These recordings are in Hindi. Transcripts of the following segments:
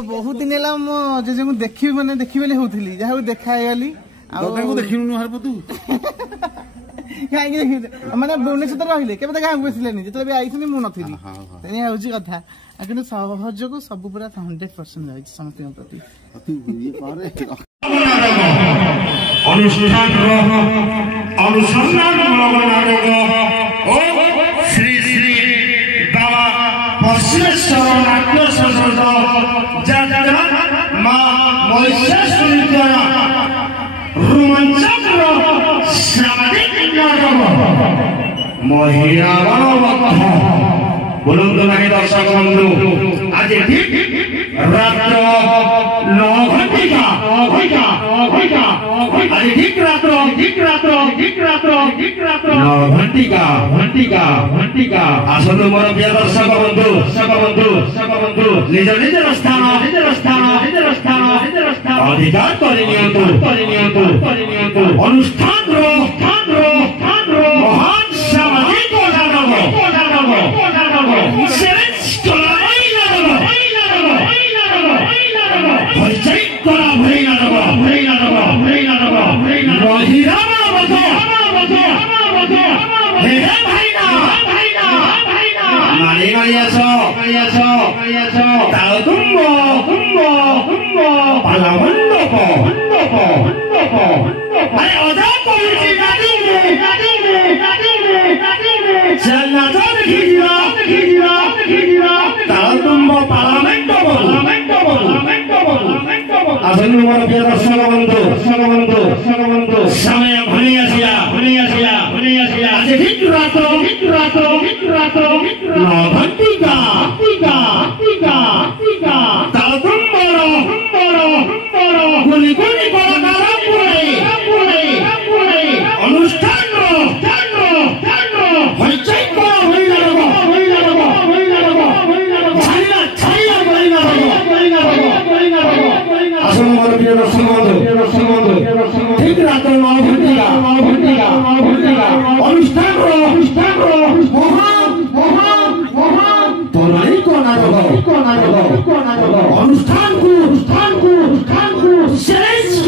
बहुत दिन है मो जेजे को देखी माने देखी बेले होथली जहा देखा गली दोकान को देखिनु हर पतु काई देखि माने भुवनेश्वर रहिले केबे त गां बसिलेनी जेतले भी आइसनी मु नथिली तनी होची कथा किंतु सहयोग सब पूरा 100% रही समस्त प्रति ये पारे अनुष्ठान अनुसंधान नाटक ओ श्री श्री बाबा परमेश्वर नाट्य संस्कृत जात्रा मां महिषासुरी द्वारा रोमांचक सामाजिक नाटक महिला बलवत्थ बोलूं तो नहीं दर्शक बंधु आज ठीक रात्र 9 घंटिका आज ठीक रात्र 9 घंटिका आसनु मोर प्रिय दर्शक बंधु निज स्थान अधिकार करिनियंतु अनुष्ठान महान सामाजिक समय भनी आसिया ठीक रात्र 9 घंटिका गुली अनुष्ठान ठीक रात्र 9 घंटिका अनुष्ठान अनुष्ठान को श्रेष्ठ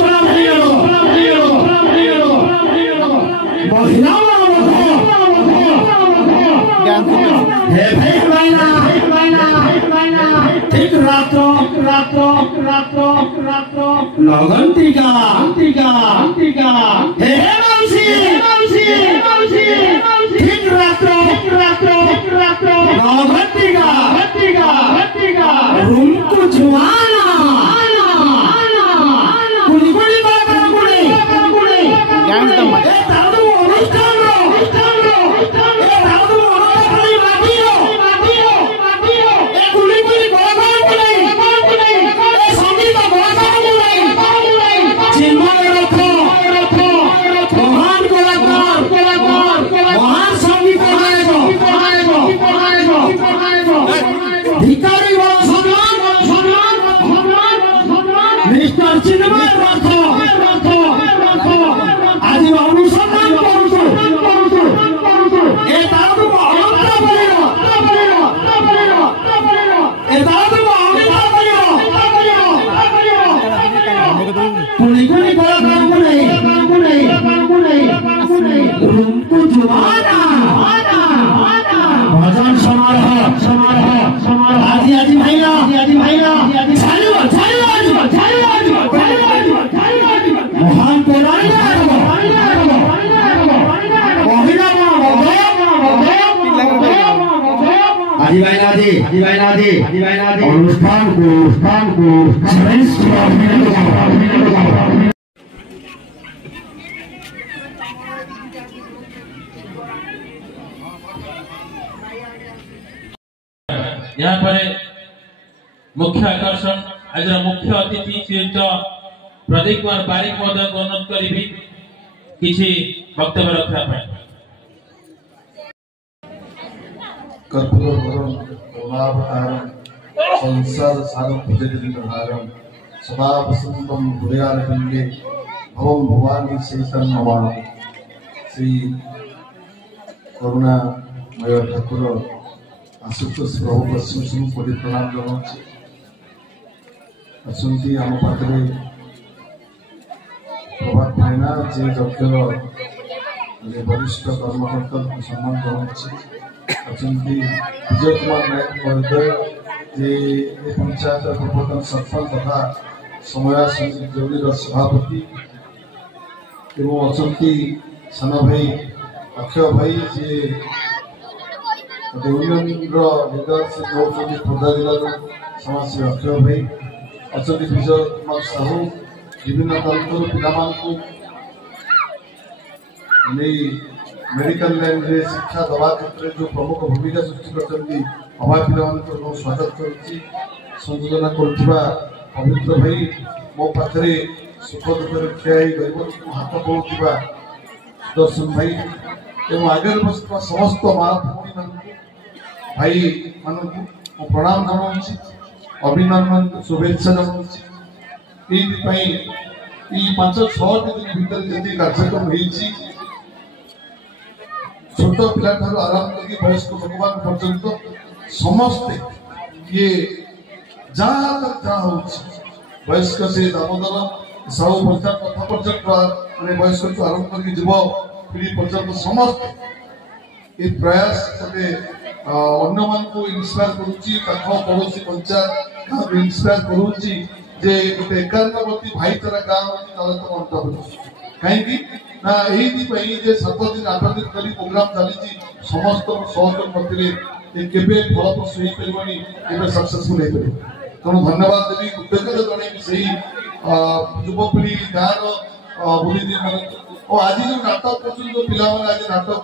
ठीक रात्र 9 घंटिका ठीक रात्र 9 घंटिका रूम को जुआना মিস্টার চিন্ময় রথ আজি অনুসন্ধান করুছো এ তারু অনন্ত বলিল এ তারু অনন্ত বলিল কুনি কুনি করা কামু নেই রুমকু জুয়ানা ভজন সমারোহ আজি ভাইরা ছাড়িব মহান পুরাণ আজি ভাইনাজি অনুষ্ঠান यहाँ पर मुख्य आकर्षण आज मुख्य अतिथि श्रीयुक्त प्रदीप कुमार बारिक महोदय को अनुरोध करी किसी वक्तव्य रखा कर्पूरवरं करुणावतारं संसार सारं भुजगदिहारं सदा वसन्तं हृदयारविन्दे भवं भवानी चैतन्यवान् श्री करुणामय ठाकुर आशुतोष प्रभु पश्चिम कोटि प्रणाम जनाऊँ अच्छी आम पाखे प्रभात भाईना जे यज्ञर वरिष्ठ कर्मकर्ता सम्मान जनाऊँ अच्छा विजय कुमार नायक महोदय जे पंचायत पूर्वतन सरपंच तथा समया जोड़ी सभापति एवं अच्छा सान भाई अक्षय भाई जे यूनियन लीडरशिप नौकरी खोर्धा जिला समाजसेवी अक्षय भाई अच्छा विजय कुमार साहू विभिन्न तंत्र पिला मेडिकल लाइन रे शिक्षा दवा क्षेत्र में जो प्रमुख भूमिका सृष्टि करते अभाव पिला स्वागत करुच्ची संयोजना करुवा पवित्र भाई मो पाखे सुख दुख ठिया गरीब हाथ बढ़ुवा दर्शन भाई एवं आगे बस समस्त माँ भूमि मान भाई मान प्रणाम जनाऊँ अभिनंदन शुभेच्छा जनाऊँ ये 5-6 दिन भीतर जी कार्यक्रम होती छोट पिला आरंभ कर वयस्क लोक मान पर्यंत समस्ते किए जहाँ वयस्क से दामोदर साहू पर्यटन कथा पर्यटन मैंने वयस्क आरंभ कर युव पीढ़ी पर्यंत समस्त ये प्रयास अन्य मान को इन्स्पायर करुच्ची पाख पड़ोसी पंचायत गाँव इन्स्पायर करुच्ची जे गोटे 91 भाईचारा गाँव कहीं ना यही 7 दिन 8 दिन कर प्रोग्राम चली समस्त सहयोग मध्य केवे फलप्रसू हो पारे सक्सेसफुल हो पारे तेणु धन्यवाद देवी कृतज्ञता जन से युवपीढ़ी गाँव बुरी आज जो नाटक कर पिला आज नाटक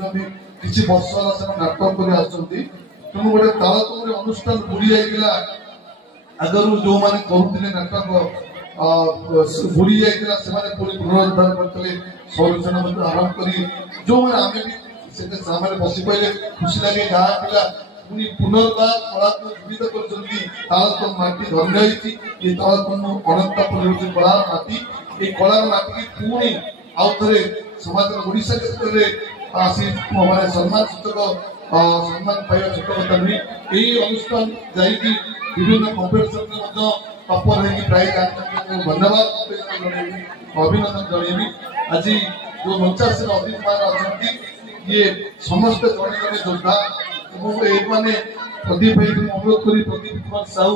कर किसी वर्ष है नाटक कर तेणु गोटे तालतुम अनुष्ठान बुरी जाइला आगु जो मैंने करुले नाटक बुरी जाइला से पुनरुद्धार करते संरचना आरंभ कर जो मैंने आम भी बसी पाइले खुशी लगे गाँ पिला पुणी पुनर्बार कला को जीवित कर माटी धन्य ये तालतुम अनंतपुर कलार माटी ये कलार माटी की पुणी आउ थे समाज ओडिशा क्षेत्र में आसी हमारे सम्मान सूचक सम्मान पाइबा छोट कथा नुहे यही अनुष्ठान जाइए विभिन्न कंपिटिशन टपर हो प्राइज धन्यवाद अभिनंदन जनइबी आज जो 49 अतिथि मान अच्छा ये समस्त जड़े जड़े योद्धा मैंने प्रदीप भाई अनुरोध करी प्रदीप कुमार साहू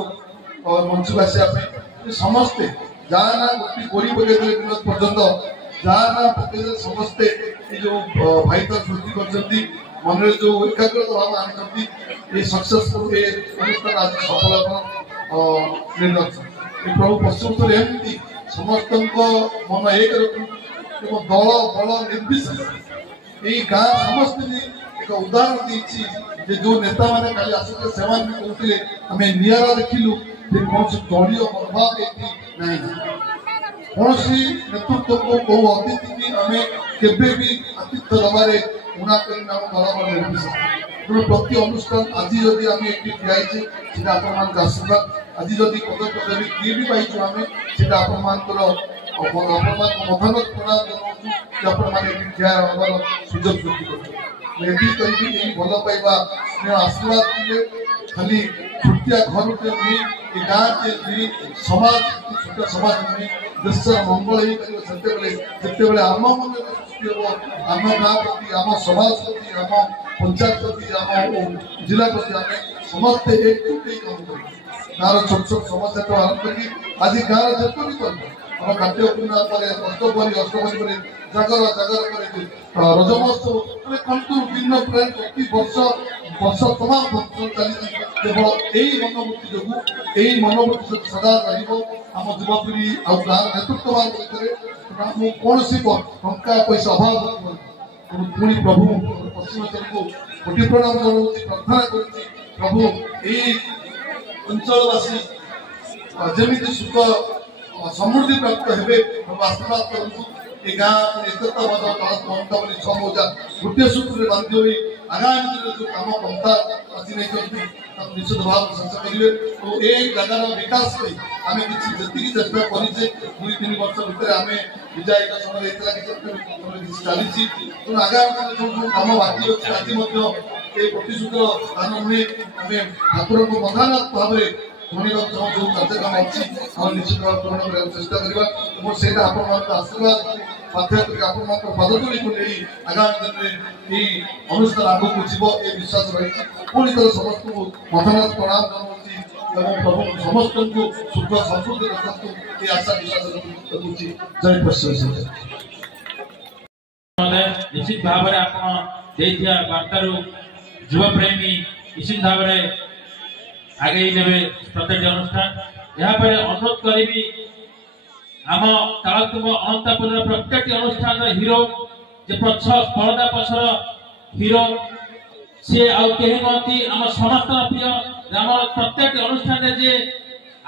और मंच आसा समस्ते जहाँ ना गोटी गोरी पकड़ विनोद पर्यंत जहाँ ना पकड़ समस्ते जो भाईचार सृष्टि कर मन जो एकाग्रता भाव आनी ये सक्सेसफुल अनुष्ठान आज सफल प्रभु पश्चिम एमती समस्त मन एक दल बल निर्विशेष ये गाँ समस्त एक उदाहरण देती जो नेता मैंने कल आसते से कहते आम निरा देखिलु कौन दलीय मनोभाव ना कौन नेतृत्व को कौ अतिथि की आम केवे भी आतिथ्य दबारे उना कर दल निर्विशेष प्रति अनुष्ठान आज जदि आम ये ठियाचे आशीर्वाद आज जदि पदवी किए भी पाइछु आम से आपंकर मथानत प्रणाम जनाऊँ आपण मैंने ठिया हमार सुजोग सृष्टि कर भल पाइबा स्नेह आशीर्वाद दिले खाली छुटिया घर नहीं गाँ के समाज छोटा समाज नहीं देश मंगल होते आम मन सृष्टि हम आम गाँ प्रति आम समाज प्रति आम पंचायत प्रति आम जिला प्रति आम समस्ते एकजुट काम कर गाँव छोट छोट समस्या तो आरम्भ कर आज गाँव जित भी कर आम कार्य पूर्णिमा अष्टपहरी अष्टपहरी जागर रज महोत्सव मैंने कंटू भिन्न प्राय प्रति वर्ष तमाम चली केवल यही मनोवृत्ति जो यही मनोवृत्ति सदा रम युवपीढ़ी आ गाँव नेतृत्व मान कौन टंका पैसा अभाव पुणी प्रभु पश्चिमाचल को कोटि प्रणाम जनाऊँ प्रार्थना कर प्रभु यही अंचलवासी जमी सुख समृद्धि प्राप्त हे प्रभु आशीर्वाद करूँ ये गाँव एकता ममता बोली छह मौजा गोटे सूत्र बांधि हुई आगामी दिन जो कम पंथा बाजी नहीं निश्चित भाव चर्चा करेंगे तो ये जगार विकास आम कि चेष्टा करे 2-3 वर्ष भितर आम विजयिका समय चली तेणु आगामी जो कम बाकी अच्छे आज प्रतिश्रुतिर स्थान नुहे आम ठाकुर को मधानाथ भाव धन्यवाद चाहूँ जो कार्यक्रम अच्छी निश्चित भाव पूर्ण करने चेष्टा करवा से आशीर्वाद पाठ्यक्रम आप पदतुली को नहीं आगामी दिन में अनुष्ठान आगक जीव ये विश्वास रही पुणी थर समस्त को मधानाथ प्रणाम जनाऊँ प्रभु समस्त को सुख समृद्धि रखु ये आशा विश्वास रखुची जय पश्चिम निश्चित भाव में आप वार्तार युवप्रेमी निश्चित भाव में आगे नेबे प्रत्येक अनुष्ठान यहाँ पर अनुरोध करी आम तालतुंग अनंतापुर प्रत्येक अनुष्ठान हिरो जे पर्दा पछर हिरो सी आउ केही नथी आम समस्त प्रिय आम प्रत्येक अनुष्ठान जे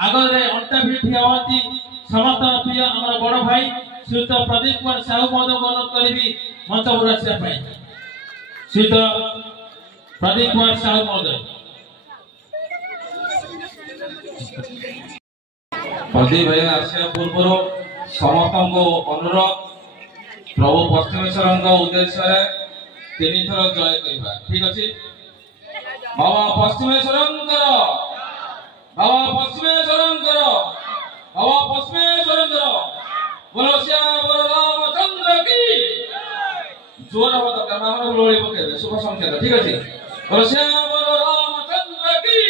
आगरे अंटा भी ठिया होती समस्त प्रिय आम बड़ भाई श्रीयुत प्रदीप कुमार साहू महोदय अनुरोध करी मंच पर आसिया श्रीयुत प्रदीप कुमार साहू महोदय प्रदीप भाई आसिया पूर्व समस्त को अनुरोध प्रभु पश्चिमेश्वर उद्देश्य 3 थर जय करवा ठीक अच्छे बाबा पश्चिमेश्वर बाबा पश्चिमेश्वर बाबा पश्चिमेश्वर बोलो श्याम रामचंद्र की जोर हो तो कमानो लोड़ी पके शुभ संकेत ठीक अच्छे बोलो श्याम रामचंद्र की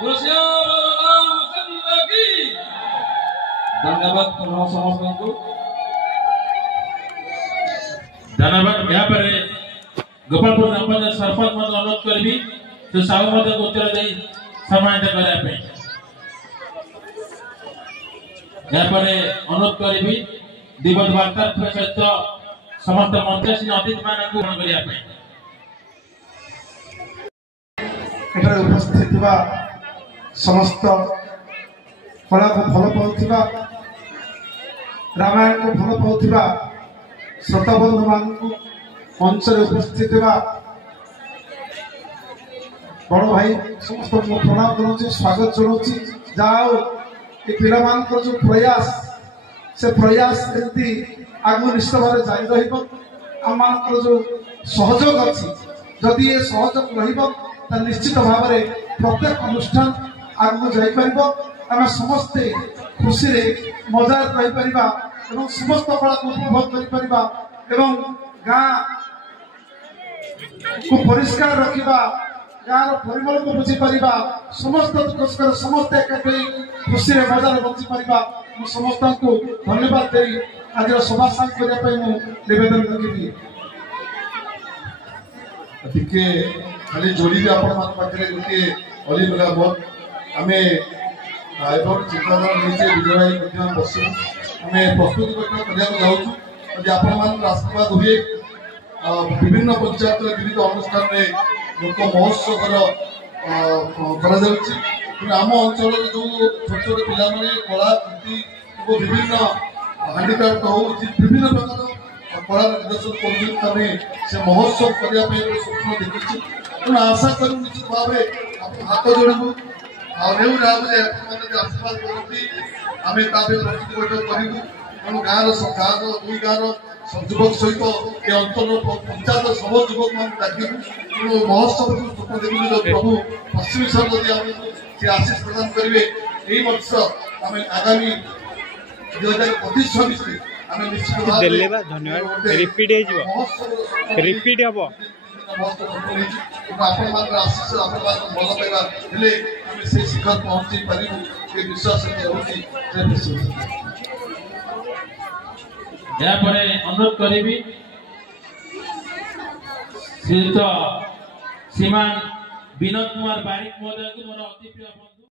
बोलो श्याम रामचंद्र की धन्यवाद पुनः समस्त को धन्यवाद। यहाँ पर गोपालपुर ग्राम पंचायत सरपंच मत अनुरोध करी तो साहू मत उत्तर दे सम्मानित करने यहाँ पर अनुरोध करी दिवस वार्ता सहित समस्त मंत्री अतिथि मान करने उपस्थित समस्त कला को भल पाउथिबा रामायण को भल पाउथिबा श्रोताबंधु मान मंच उपस्थित बड़ भाई समस्त प्रणाम जनाऊँ स्वागत जनाऊँ जाओ ये पिला जो प्रयास से प्रयास एमती आगु निश्चित भाव जारी रम जो सहयोग अच्छी जदि ये सहयोग रहा निश्चित भाव में प्रत्येक अनुष्ठान आगु जापर आम समस्ते खुशी मजा रहीपर समस्त कला को उपभोग कर गाँ को परिष्कार रखा गाँव परिमल को बुझीपर समस्त समस्ते खुशी मजा बची पार समस्त को धन्यवाद दे आज सभा साथ करने नवेदन रखी टिके खाली जोड़ी आपण पाखे गोटे अली बेला बोध आम चिंताधारा नहीं विजय भाई बस आम प्रस्तुति करने जाऊँ यदि आपण आशीर्वाद हुए विभिन्न पंचायत विविध अनुष्ठान में लोक महोत्सव आम अंचल जो छोट छोट पिला कला कृति विभिन्न हांडिक्राफ्ट हो विभिन्न प्रकार कला प्रदर्शन कर महोत्सव करने स्वप्न देखी तेणु आशा कर निश्चित भाव हाथ जोड़ू आने आशीर्वाद करती आम प्रस्तुति बैठक करूँ तेणु गाँव दुई गाँव युवक सहित ये अंचल पंचायत सब युवक मान डाक तेणु महोत्सव को स्वप्न देखू जो प्रभु पश्चिमी सर जदि से आशीष प्रदान करेंगे यही वर्ष आम आगामी 2025 आम निश्चित धन्यवाद रिपीट रिपीट हम आपण आशीष आपण भल पाइबा हेले आम से शिखर पहुंची पारू ये विश्वास यापर अनुरोध करी श्रीयुक्त श्रीमान विनोद कुमार बारिक महोदय को मोर अति प्रिय